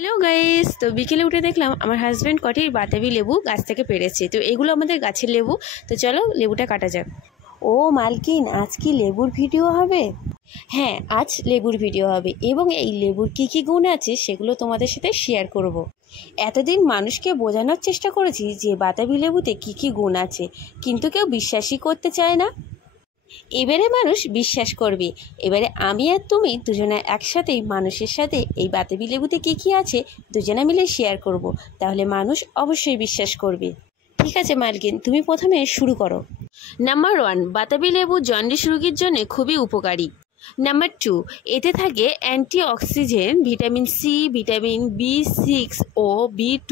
Hello guys, তো বিকেলে উঠে দেখলাম আমার হাজব্যান্ড কটি বাতাবি লেবু গাছ থেকে পেড়েছে। তো এগুলো আমাদের গাছের লেবু। তো চলো লেবুটা কাটা যাক। ও মালকিন, আজ কি লেবুর ভিডিও হবে? হ্যাঁ, আজ লেবুর ভিডিও হবে এবং এই লেবুর কী কী গুণ আছে সেগুলো তোমাদের সাথে শেয়ার করব। এতদিন মানুষকে বোঝানোর চেষ্টা করেছি যে বাতাবি লেবুতে কী কী গুণ আছে, কিন্তু কেউ বিশ্বাসই করতে চায় না। এবারে মানুষ বিশ্বাস করবে। এবারে আমি আর তুমি দুজনে একসাথেই মানুষের সাথে এই বাতাবি লেবুতে কী কী আছে দুজনে মিলে শেয়ার করব। তাহলে মানুষ অবশ্যই বিশ্বাস করবে। ঠিক আছে মালকিন, তুমি প্রথমে শুরু করো। নাম্বার 1, বাতাবি লেবু জন্ডিস রোগীর জন্য খুবই উপকারী। নাম্বার 2, এতে থাকে antioxidant, vitamin C, vitamin B6 ও B2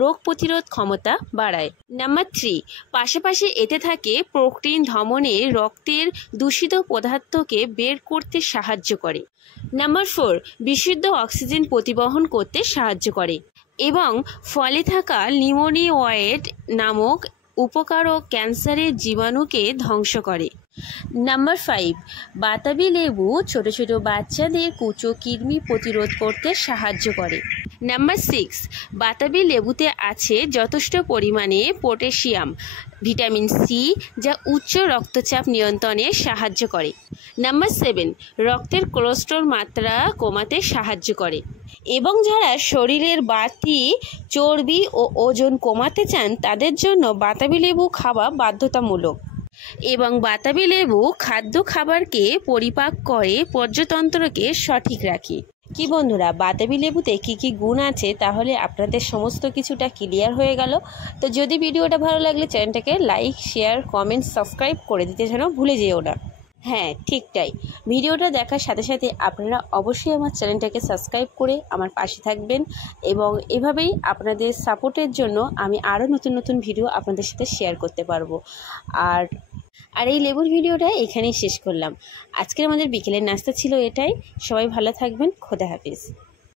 রোগ প্রতিরোধ ক্ষমতা বাড়ায়। নাম্বার 3, পাশাপাশি এতে থাকে প্রোটিন, ধমনে রক্তের দূষিত পদার্থকে বের করতে সাহায্য করে। নাম্বার 4, বিশুদ্ধ অক্সিজেন প্রতিবহন করতে সাহায্য করে এবং ফলে থাকা লিমোনিওয়েড নামক উপকারক ক্যান্সারের জীবাণুকে ধ্বংস করে। নাম্বার 5, বাতাবি লেবু ছোট ছোট বাচ্চাদের কুচো কৃমি প্রতিরোধ করতে সাহায্য করে। নাম্বার 6, বাতাবি লেবুতে আছে যথেষ্ট পরিমাণে পটাশিয়াম, ভিটামিন সি, যা উচ্চ রক্তচাপ নিয়ন্ত্রণে সাহায্য করে। নাম্বার 7, রক্তের কোলেস্টেরল মাত্রা কমাতে সাহায্য করে এবং যারা শরীরের বাড়তি চর্বি ও ওজন কমাতে চান তাদের জন্য বাতাবি লেবু খাওয়া বাধ্যতামূলক। এবং বাতাবি লেবু খাদ্য খাবারকে পরিপাক করে পর্যতন্ত্রকে সঠিক রাখে। কি বন্ধুরা, বাতাবি লেবুতে কী কী গুণ আছে তাহলে আপনাদের সমস্ত কিছুটা ক্লিয়ার হয়ে গেল। তো যদি ভিডিওটা ভালো লাগলে চ্যানেলটাকে লাইক, শেয়ার, কমেন্ট, সাবস্ক্রাইব করে দিতে যেন ভুলে যেও না। হ্যাঁ, ঠিক তাই। ভিডিওটা দেখার সাথে সাথে আপনারা অবশ্যই আমার চ্যানেলটাকে সাবস্ক্রাইব করে আমার পাশে থাকবেন এবং এভাবেই আপনাদের সাপোর্টের জন্য আমি আরও নতুন নতুন ভিডিও আপনাদের সাথে শেয়ার করতে পারবো। আর এই লেবুর ভিডিওটা এখানেই শেষ করলাম। আজকের আমাদের বিকেলের নাস্তা ছিল এটাই। সবাই ভালো থাকবেন। খোদা হাফিজ।